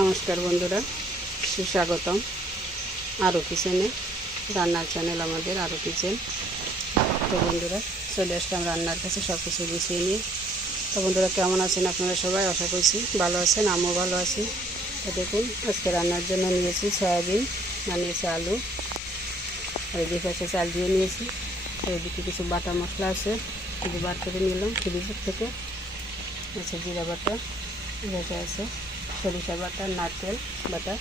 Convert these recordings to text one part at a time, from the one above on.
নমস্কার বন্ধুরা, সুস্বাগতম আরও কিচেনে। রান্নার চ্যানেল আমাদের আরও কিচেন। তো বন্ধুরা, চলে আসলাম রান্নার কাছে সব কিছু গুছিয়ে নিয়ে। তো বন্ধুরা, কেমন আছেন আপনারা সবাই? আশা করছি ভালো আছেন, আমিও ভালো আছি। তো দেখুন, আজকে রান্নার জন্য নিয়েছি সয়াবিন, নিয়েছি আলু, আর এই পাশে চাল দিয়ে নিয়েছি। আর এদিকে কিছু বাটা মশলা আছে, কিছু বার করে নিলাম ফ্রিজের থেকে। আছে জিরা বাটা, রেখে আছে সরিষা বাটা, নারকেল বাটা।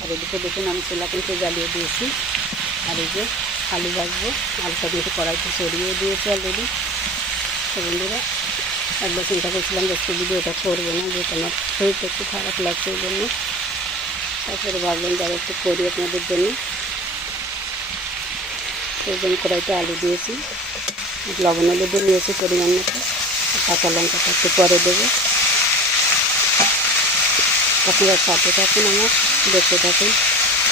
আর এদিকে দেখুন আমি চুলা কিন্তু জ্বালিয়ে দিয়েছি। আর এই যে আলু ভাজবো, আলুটা দিয়ে কড়াইতে সরিয়ে দিয়েছি অলরেডি। তো বন্ধুরা, একবার চিন্তা করছিলাম যে ভিডিওটা করবো না, যেহেতু আমার শরীরটা একটু খারাপ লাগছে, এই জন্য। তারপরে ভাবলাম যারা একটু করি আপনাদের জন্য। এই জন্য কড়াইতে আলু দিয়েছি, লবণ হলুদ নিয়েছি পরিমাণ মতো, কাঁচা লঙ্কাটা একটু পরে দেবো। আপনারা সাথে থাকুন, আমার দেখতে থাকুন।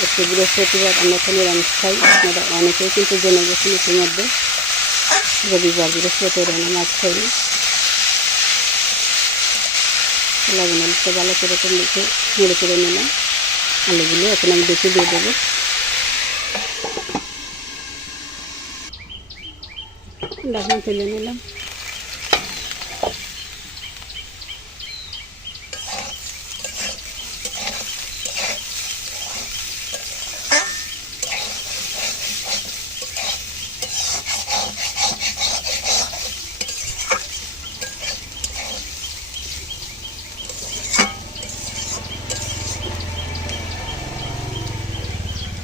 একটু বৃহস্পতিবার আমরা তো নিরামিষ খাই, আপনারা অনেকেই কিন্তু জেনে গেছেন ইতিমধ্যে। রবিবার বৃহস্পতিবার আমরা মাছ খাই না। লবণ হলুদটা ভালো করে তো মেখে নেড়ে চেড়ে নিলাম। আলুগুলো এখন আমি দেখে দিয়ে দেবো। ঢাকনা তুলে নিলাম।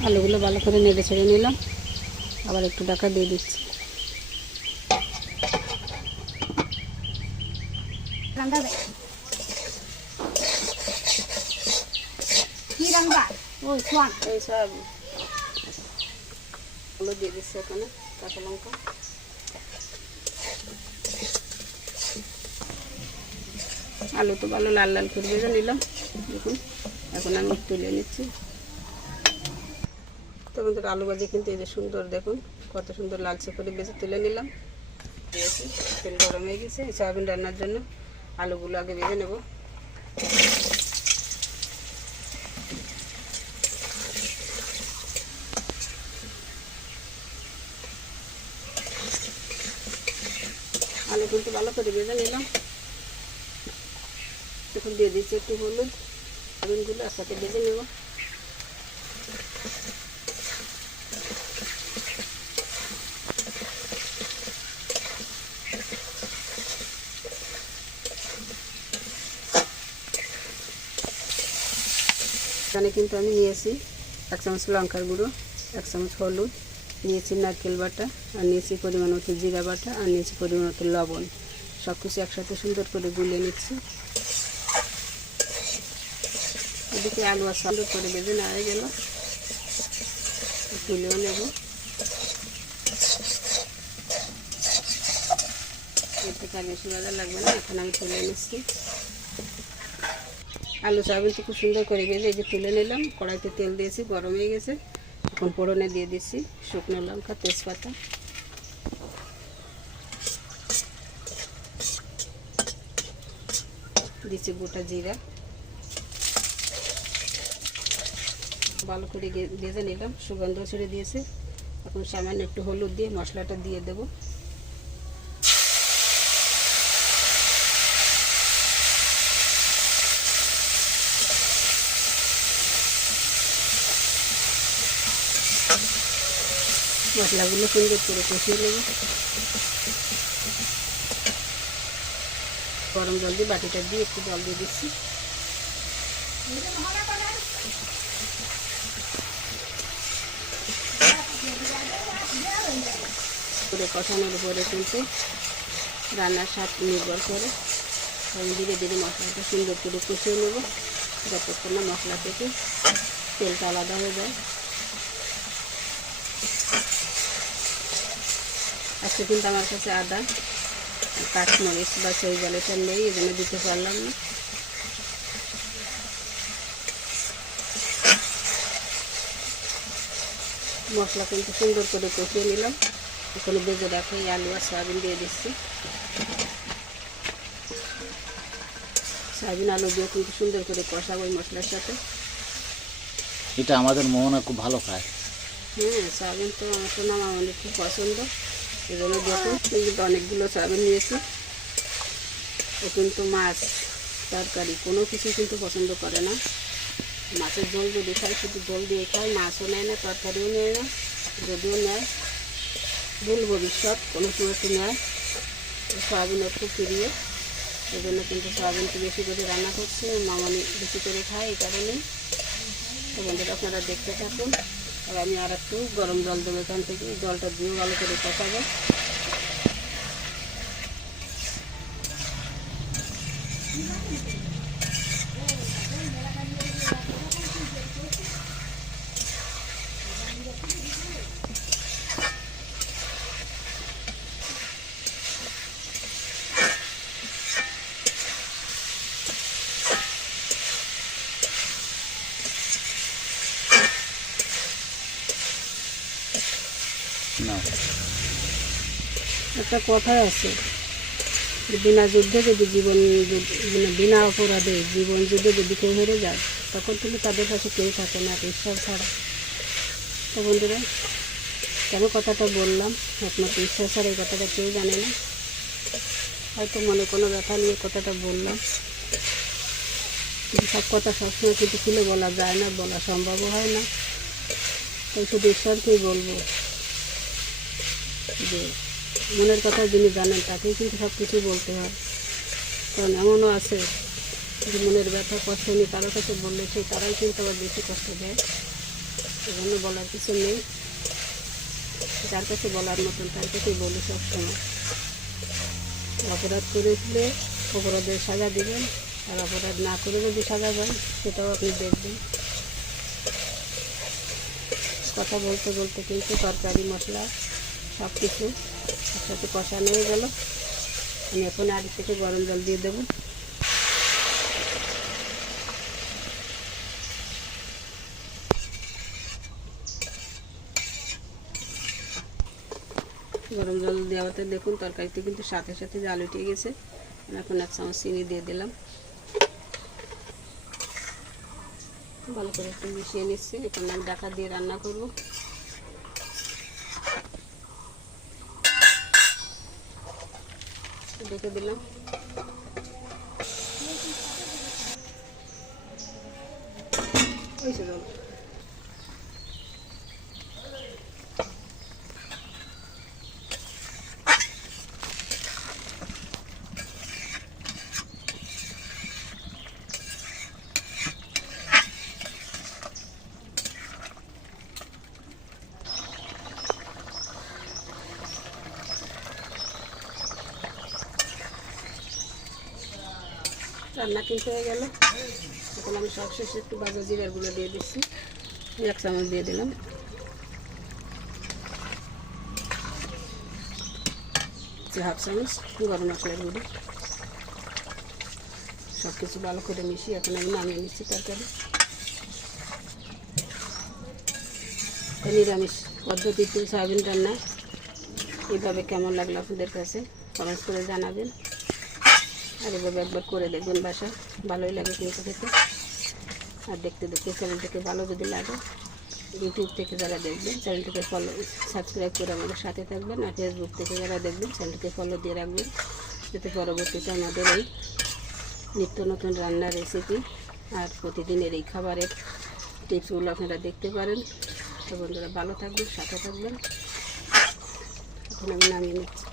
আলুগুলো ভালো করে নেড়ে ছেড়ে নিলাম, আবার একটু ঢাকা দিয়ে দিচ্ছি। এই সব ওগুলো দিয়ে দিচ্ছি এখানে, কাঁচা লঙ্কা। আলু তো ভালো লাল লাল করে ভেজে নিলাম, দেখুন। এখন আমি তুলে নিচ্ছি। তো বন্ধুর আলু ভাজি কিন্তু এই যে সুন্দর, দেখুন কত সুন্দর লালচে করে ভেজে তুলে নিলাম। দিয়েছি, তেল গরম হয়ে গেছে সয়াবিন রান্নার জন্য। আলুগুলো আগে ভেজে নেব। আলু কিন্তু ভালো করে ভেজে নিলাম। এখন দিয়ে দিচ্ছি একটু হলুদ। সয়াবিনগুলো একসাথে ভেজে নেব। এখানে কিন্তু আমি নিয়েছি 1 চামচ লঙ্কার গুঁড়ো, 1 চামচ হলুদ, নিয়েছি নারকেল বাটা, আর নিয়েছি পরিমাণ মতো জিরা বাটা, আর নিয়েছি পরিমাণ মতো লবণ। সব কিছু একসাথে সুন্দর করে গুলিয়ে নিচ্ছি। এদিকে আলু আর সুন্দর করে ভেজে নেওয়া গেল, তুলেও নেব। এর থেকে আর বেশি ভাজা লাগবে না, এখন আমি তুলে নিচ্ছি। আলু সয়াবিন তো খুব সুন্দর করে ভেজে এই যে তুলে নিলাম। কড়াইতে তেল দিয়েছি, গরম হয়ে গেছে। এখন ফোড়নে দিয়ে দিচ্ছি শুকনো লঙ্কা, তেজপাতা, দিচ্ছি গোটা জিরা। ভালো করে ভেজে নিলাম, সুগন্ধ ছেড়ে দিয়েছে। এখন সামান্য একটু হলুদ দিয়ে মশলাটা দিয়ে দেবো। মশলাগুলো সুন্দর করে কষিয়ে নেব। গরম জল দিয়ে বাটিটা দিয়ে একটু জল দিয়ে দিচ্ছি। করে কষানোর উপরে কিন্তু রান্নার স্বাদ নির্ভর করে। আমি ধীরে ধীরে মশলাটা সুন্দর করে কষিয়ে নেব, যতক্ষণ না মশলা থেকে তেলটা আলাদা হয়ে যায়। আজকে কিন্তু আমার কাছে আদা, কাঁচমরিচ বা সরিষা বাটা নেই, এই জন্য দিতে পারলাম না। মশলা কিন্তু সুন্দর করে কষিয়ে নিলাম। এখন ভেজে রাখা আলু আর সয়াবিন দিয়ে দিচ্ছি। সয়াবিন আলু দিয়ে কিন্তু সুন্দর করে কষাবো ওই মশলার সাথে। এটা আমাদের মোহনা খুব ভালো খায়। হ্যাঁ, সয়াবিন তো আমার সোনা মামনের খুব পছন্দ। এই জন্য দেখুন কিন্তু অনেকগুলো সয়াবিন নিয়েছি। ও কিন্তু মাছ তরকারি কোনো কিছু কিন্তু পছন্দ করে না। মাছের ঝোল যদি খায় শুধু ঝোল দিয়ে খায়, মাছও নেয় না, তরকারিও নেয় না। যদিও নেয় ভুল ভবিষ্যৎ কোনো সময় একটু নেয়। সয়াবিনের খুব প্রিয়, এই জন্য কিন্তু সয়াবিনকে বেশি করে রান্না করছে, মামনি বেশি করে খায় এই কারণেই। তো বন্ধুরা আপনারা দেখতে থাকুন। আর আমি আর একটু গরম জল দেবো এখান থেকে, জলটা দিয়েও ভালো করে কষাবো। না, একটা কথাই আছে, বিনা যুদ্ধে যদি মানে বিনা অপরাধে জীবন যুদ্ধে যদি কেউ হেরে যায়, তখন কিন্তু তাদের কাছে কেউ থাকে না ঈশ্বর ছাড়া। তো বন্ধুরা কেন কথাটা বললাম, একমাত্র ঈশ্বর ছাড়া এই কথাটা কেউ জানে না। হয়তো মনে কোনো ব্যথা নিয়ে কথাটা বললাম, কিন্তু সব কথা সবসময় কিন্তু খুলে বলা যায় না, বলা সম্ভবও হয় না। তাই শুধু ঈশ্বরকেই বলবো যে মনের কথা যিনি জানেন তাকেই কিন্তু সব কিছু বলতে হয়। কারণ এমনও আছে যে মনের ব্যথা কষ্ট নিয়ে কারোর কাছে বললে সেই তারাই কিন্তু আবার বেশি কষ্ট দেয়। এজন্য বলার কিছু নেই, যার কাছে বলার মতন তার কাছেই বলি সবসময়। অপরাধ করেছিলে অপরাধের সাজা দিবেন, আর অপরাধ না করে যদি সাজা পান সেটাও আপনি দেখবেন। কথা বলতে বলতে কিন্তু তরকারি মশলা সব কিছু একসাথে কষানো হয়ে গেল। আমি এখন আগে থেকে গরম জল দিয়ে দেবো। গরম জল দেওয়াতে দেখুন তরকারিতে কিন্তু সাথে সাথে জাল উঠে গেছে। এখন 1 চামচ চিনি দিয়ে দিলাম, ভালো করে একটু মিশিয়ে নিচ্ছি। এখন আমি ঢাকা দিয়ে রান্না করব। ঢেকে দিলাম। রান্না কিন্তু হয়ে গেল। এখন আমি সবশেষে একটু ভাজা জিরার গুঁড়ো দিয়ে দিচ্ছি, 1 চামচ দিয়ে দিলাম। হাফ চামচ গরম মশলার গুঁড়ো। সব কিছু ভালো করে মিশিয়ে এখন আমি নামিয়ে নিচ্ছি তরকারি। নিরামিষ পদ্ধতিতে সয়াবিন রান্না এইভাবে কেমন লাগলো আপনাদের কাছে কমেন্টস করে জানাবেন। আর এভাবে একবার করে দেখবেন বাসায়, ভালোই লাগে কিন্তু খেতে। আর দেখতে দেখতে চ্যানেলটাকে ভালো যদি লাগে, ইউটিউব থেকে যারা দেখবেন চ্যানেলটাকে সাবস্ক্রাইব করে আমাদের সাথে থাকবেন। আর ফেসবুক থেকে যারা দেখবেন চ্যানেলটাকে ফলো দিয়ে রাখবেন, যাতে পরবর্তীতে আমাদের এই নিত্য নতুন রান্নার রেসিপি আর প্রতিদিনের এই খাবারের টিপসগুলো আপনারা দেখতে পারেন। তো বন্ধুরা ভালো থাকবেন, সাথে থাকবেন। এখন আমি নামিয়ে নিচ্ছি।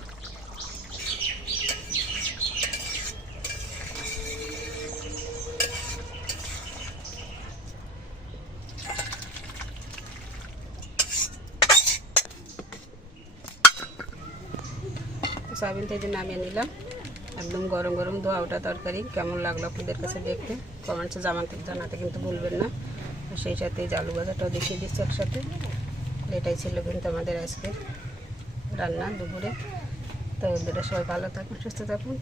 সয়াবিন থেকে নামিয়ে নিলাম, একদম গরম গরম ধোয়া ওঠা তরকারি। কেমন লাগলো আপনাদের কাছে দেখতে কমেন্টসে জানাতে কিন্তু ভুলবেন না। আর সেই সাথে এই আলু ভাজাটাও দেখিয়ে দিচ্ছি একসাথে। এটাই ছিল কিন্তু আমাদের আজকে রান্না দুপুরে। তো বন্ধুরা সবাই ভালো থাকুন, সুস্থ থাকুন।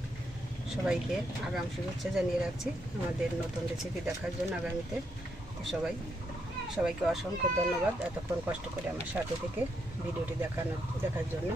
সবাইকে আগাম শুভেচ্ছা জানিয়ে রাখছি আমাদের নতুন রেসিপি দেখার জন্য আগামীতে। তো সবাইকে অসংখ্য ধন্যবাদ এতক্ষণ কষ্ট করে আমার সাথে থেকে ভিডিওটি দেখার জন্য।